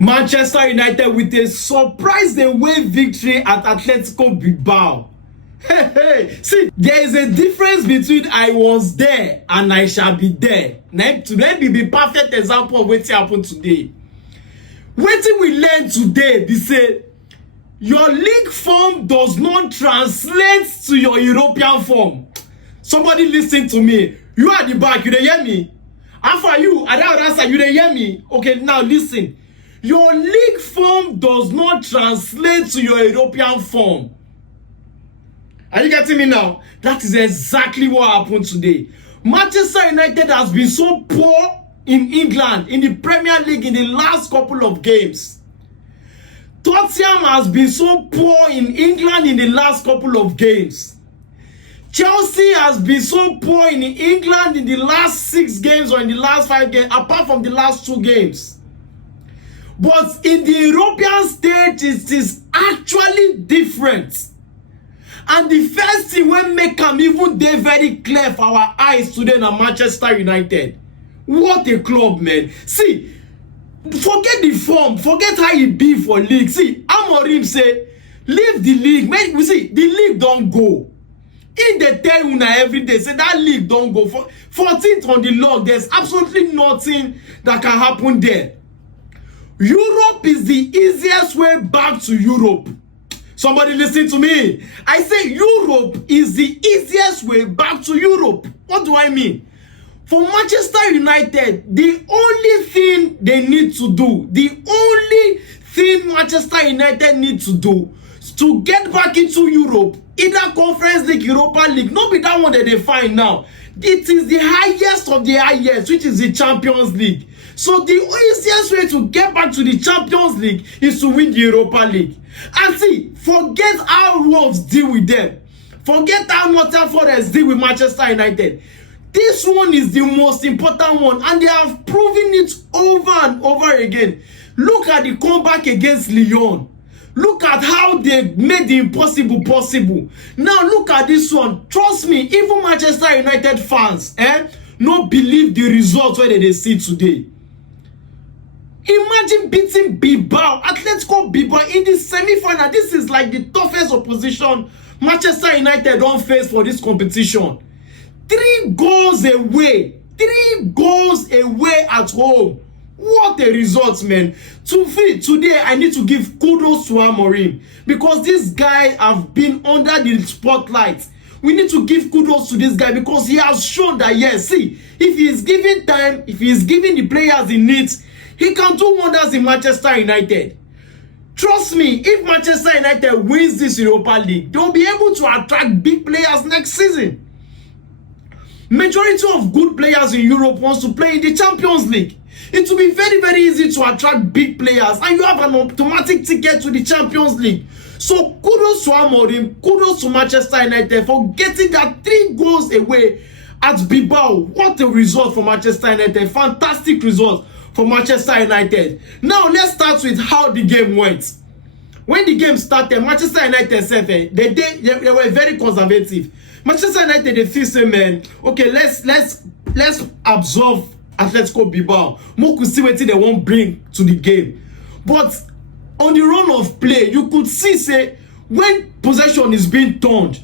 Manchester United with a surprise away victory at Atletico Bilbao. See, there is a difference between I was there and I shall be there. Now, today be the perfect example of what happened today. What we learn today, they say, your league form does not translate to your European form. Somebody listen to me. You are the back, you dey hear me? And for you, I don't answer, you dey hear me? Okay, now listen. Your league form does not translate to your European form. Are you getting me now? That is exactly what happened today. Manchester United has been so poor in England, in the Premier League in the last couple of games. Tottenham has been so poor in England in the last couple of games. Chelsea has been so poor in England in the last 6 games or in the last 5 games, apart from the last 2 games. But in the European stage, it is actually different. And the first thing will make them even dey very clear for our eyes today na Manchester United. What a club, man. See, forget the form, forget how it be for league. See, Amorim say, leave the league. Man, we see, the league don't go. In the tell una every day, say that league don't go. For 14th on the log, there's absolutely nothing that can happen there. Europe is the easiest way back to Europe. Somebody listen to me. I say Europe is the easiest way back to Europe. What do I mean? For Manchester United, the only thing they need to do, the only thing Manchester United need to do is to get back into Europe, either Conference League, Europa League. Not be that one that they find now. It is the highest of the highest, which is the Champions League. So the easiest way to get back to the Champions League is to win the Europa League. And see, forget how Wolves deal with them. Forget how Nottingham Forest deal with Manchester United. This one is the most important one, and they have proven it over and over again. Look at the comeback against Lyon. Look at how they made the impossible possible. Now look at this one. Trust me, even Manchester United fans no believe the results where they see today. Imagine beating Bilbao, Atletico Bilbao in the semi-final. This is like the toughest opposition Manchester United don't face for this competition. 3 goals away. 3 goals away at home. What a result, man. Today, I need to give kudos to Amorim, because these guys have been under the spotlight. We need to give kudos to this guy because he has shown that, yes, see, if he is given time, if he is giving the players he needs, he can do wonders in Manchester United. Trust me, if Manchester United wins this Europa League, they'll be able to attract big players next season. Majority of good players in Europe wants to play in the Champions League. It will be very, very easy to attract big players, and you have an automatic ticket to the Champions League. So kudos to Amorim, kudos to Manchester United for getting that 3 goals away at Bilbao. What a result for Manchester United. Fantastic result for Manchester United. Now let's start with how the game went. When the game started, Manchester United said they were very conservative. Manchester United, they feel say, man, okay, let's absorb Atletico Bilbao. More could see what they won't bring to the game. But on the run of play, you could see, say, when possession is being turned,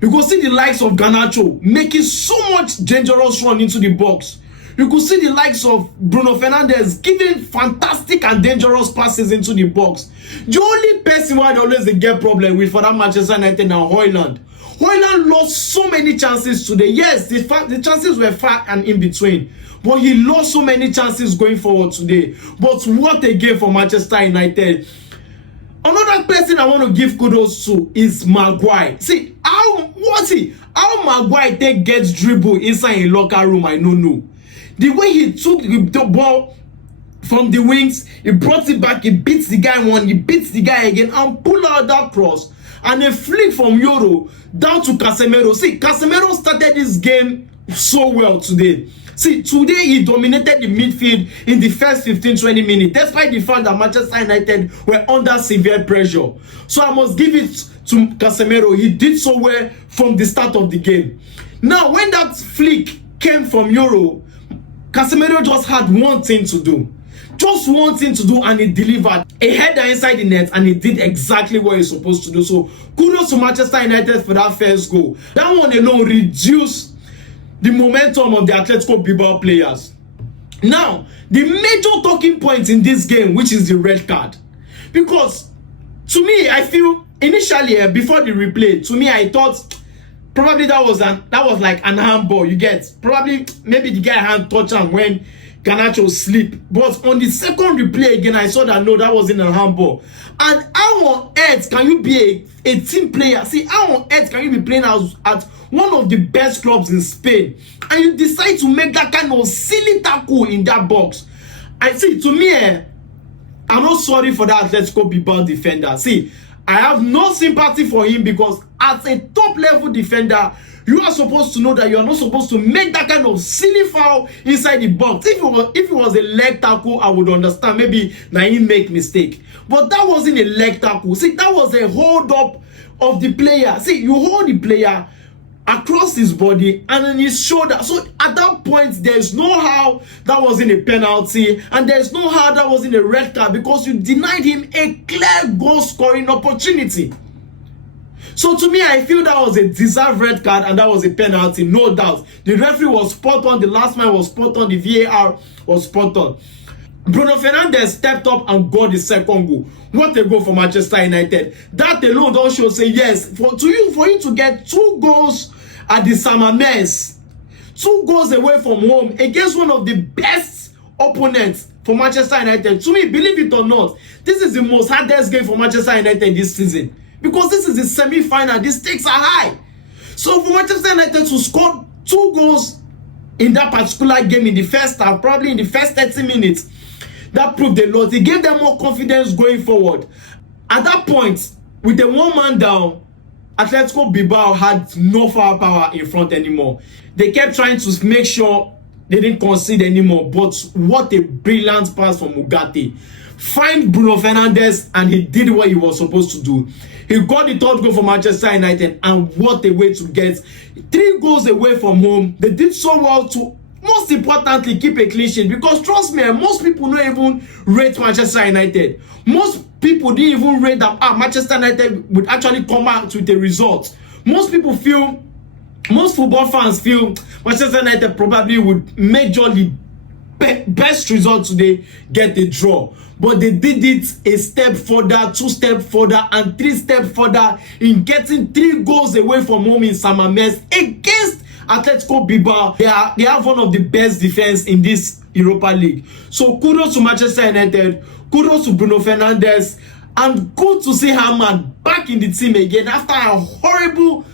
you could see the likes of Garnacho making so much dangerous run into the box. You could see the likes of Bruno Fernandes giving fantastic and dangerous passes into the box. The only person who I always get problem with for that Manchester United now, Højlund. Højlund lost so many chances today. Yes, the chances were far and in between, but he lost so many chances going forward today. But what a game for Manchester United. Another person I want to give kudos to is Maguire. See, how Maguire gets dribble inside a locker room, I don't know. The way he took the ball from the wings, he brought it back, he beats the guy one, he beats the guy again, and pull out that cross. And a flick from Euro down to Casemiro. See, Casemiro started this game so well today. See, today he dominated the midfield in the first 15-20 minutes, despite the fact that Manchester United were under severe pressure. So I must give it to Casemiro. He did so well from the start of the game. Now, when that flick came from Euro, Casemiro just had one thing to do. Just one thing to do and he delivered. A header inside the net and he did exactly what he's supposed to do. So kudos to Manchester United for that first goal. That one alone reduced the momentum of the Atletico Bilbao players. Now, the major talking point in this game, which is the red card. Because to me, I feel initially before the replay, to me I thought probably that was like an handball. You get probably maybe the guy hand touch him when Garnacho sleep. But on the second replay again, I saw that no, that wasn't a handball. And how on earth can you be a team player? See, how on earth can you be playing at one of the best clubs in Spain and you decide to make that kind of silly tackle in that box? I see, to me, I'm not sorry for that Atletico Bilbao defender. See, I have no sympathy for him because as a top level defender, you are supposed to know that you are not supposed to make that kind of silly foul inside the box. If it was a leg tackle, I would understand. Maybe Naim make mistake. But that wasn't a leg tackle. See, that was a hold up of the player. See, you hold the player across his body and on his shoulder. So at that point, there's no how that wasn't a penalty and there's no how that wasn't a red card because you denied him a clear goal scoring opportunity. So to me, I feel that was a deserved red card and that was a penalty, no doubt. The referee was spot on, the last man was spot on, the VAR was spot on. Bruno Fernandes stepped up and got the second goal. What a goal for Manchester United. That alone don't show say yes. For you to get 2 goals at the San Mamés, 2 goals away from home against one of the best opponents for Manchester United. To me, believe it or not, this is the most hardest game for Manchester United this season. Because this is the semi-final, the stakes are high. So for Manchester United to score 2 goals in that particular game in the first half, probably in the first 30 minutes, that proved a lot. It gave them more confidence going forward. At that point, with the 1 man down, Atletico Bilbao had no firepower in front anymore. They kept trying to make sure they didn't concede anymore. But what a brilliant pass from Ugarte. Find Bruno Fernandes and he did what he was supposed to do. He got the 3rd goal for Manchester United and what a way to get 3 goals away from home. They did so well to, most importantly, keep a clean sheet because trust me, most people don't even rate Manchester United. Most people didn't even rate that Manchester United would actually come out with a result. Most football fans feel Manchester United probably would majorly best result today, get a draw. But they did it a step further, 2 steps further, and 3 steps further in getting 3 goals away from home in San Mamés against Atletico Bilbao. They have one of the best defense in this Europa League. So kudos to Manchester United, kudos to Bruno Fernandes, and good to see Hamann back in the team again after a horrible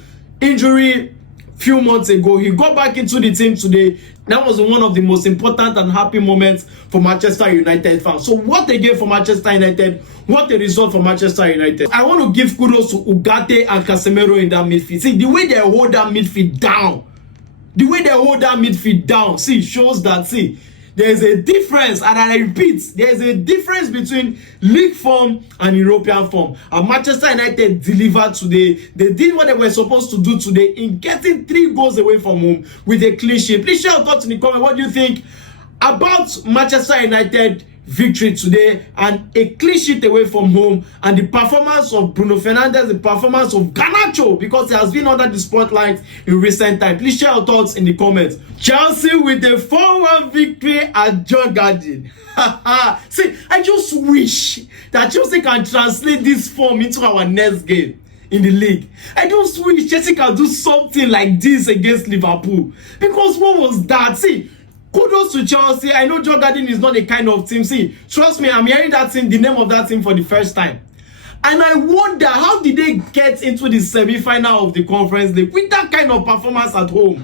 injury few months ago. He got back into the team today. That was one of the most important and happy moments for Manchester United fans. So what a game for Manchester United. What a result for Manchester United. I want to give kudos to Ugarte and Casemiro in that midfield. See, the way they hold that midfield down. The way they hold that midfield down. See, shows that, see, there is a difference, and I repeat, there is a difference between league form and European form. And Manchester United delivered today. They did what they were supposed to do today in getting 3 goals away from home with a clean sheet. Please share your thoughts in the comment. What do you think about Manchester United victory today and a clean sheet away from home, and the performance of Bruno Fernandes, the performance of Garnacho, because he has been under the spotlight in recent time? Please share your thoughts in the comments. Chelsea with a 4-1 victory at Djurgarden. See, I just wish that Chelsea can translate this form into our next game in the league. I just wish Chelsea can do something like this against Liverpool, because what was that? See, kudos to Chelsea. I know Djurgarden is not a kind of team. See, trust me, I'm hearing that team, the name of that team, for the first time. And I wonder, how did they get into the semi-final of the Conference League with that kind of performance at home?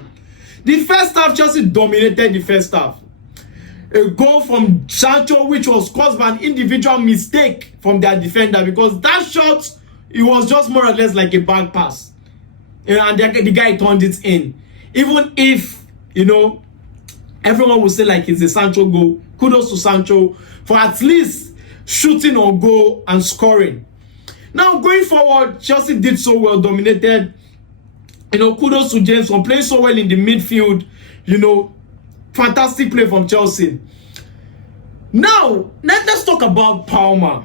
The first half, Chelsea dominated the first half. A goal from Sancho, which was caused by an individual mistake from their defender, because that shot, it was just more or less like a back pass. And the guy turned it in. Even if, you know, everyone will say like it's a Sancho goal. Kudos to Sancho for at least shooting on goal and scoring. Now going forward, Chelsea did so well, dominated. You know, kudos to James for playing so well in the midfield. You know, fantastic play from Chelsea. Now, let's talk about Palmer.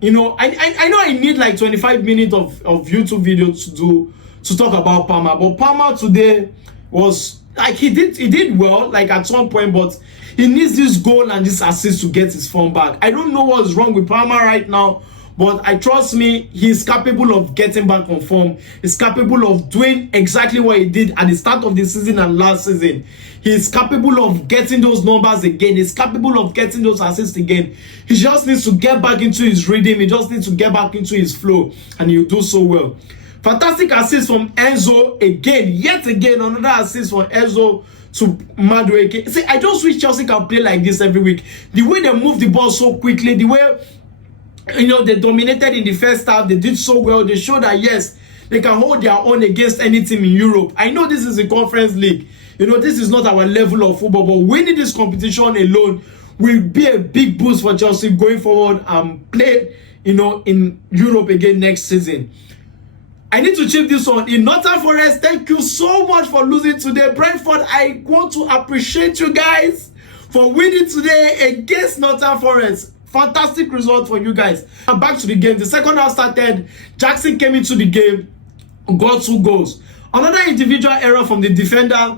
You know, I know I need like 25 minutes of YouTube video to talk about Palmer, but Palmer today was like he did well like at some point, but he needs this goal and this assist to get his form back. I don't know what's wrong with Palmer right now, but I trust me, he's capable of getting back on form. He's capable of doing exactly what he did at the start of the season and last season. He's capable of getting those numbers again. He's capable of getting those assists again. He just needs to get back into his rhythm. He just needs to get back into his flow, and he'll do so well. Fantastic assist from Enzo again. Yet again, another assist from Enzo to Madueke. See, I just wish Chelsea can play like this every week. The way they move the ball so quickly, the way, you know, they dominated in the first half, they did so well. They showed that yes, they can hold their own against any team in Europe. I know this is a conference league. You know, this is not our level of football, but winning this competition alone will be a big boost for Chelsea going forward and play, you know, in Europe again next season. I need to chip this on. In Nottingham Forest, thank you so much for losing today. Brentford, I want to appreciate you guys for winning today against Nottingham Forest. Fantastic result for you guys. And back to the game. The second half started. Jackson came into the game, got 2 goals. Another individual error from the defender.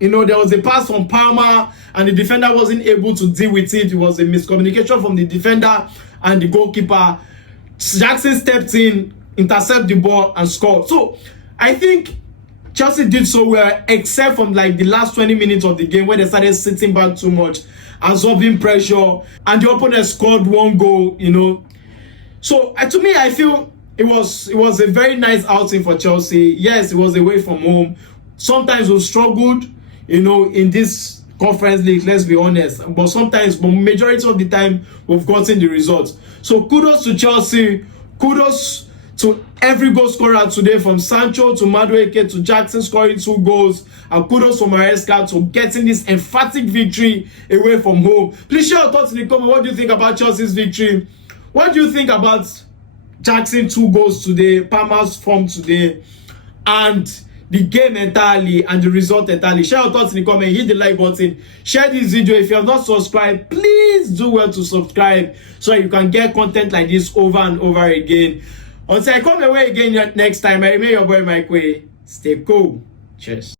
You know, there was a pass from Palmer and the defender wasn't able to deal with it. It was a miscommunication from the defender and the goalkeeper. Jackson stepped in, intercept the ball and scored. So I think Chelsea did so well, except from like the last 20 minutes of the game where they started sitting back too much, absorbing pressure, and the opponent scored 1 goal, you know. So to me, I feel it was a very nice outing for Chelsea. Yes, it was away from home. Sometimes we struggled, you know, in this conference league, let's be honest. But sometimes, but majority of the time, we've gotten the results. So kudos to Chelsea. Kudos to every goal scorer today, from Sancho to Madueke to Jackson scoring 2 goals. And kudos to Maresca to getting this emphatic victory away from home. Please share your thoughts in the comment. What do you think about Chelsea's victory? What do you think about Jackson 2 goals today, Palmer's form today, and the game entirely and the result entirely? Share your thoughts in the comment. Hit the like button. Share this video. If you have not subscribed, please do well to subscribe so you can get content like this over and over again. Until I come your way again next time, I remain your boy Mike Way. Stay cool. Cheers.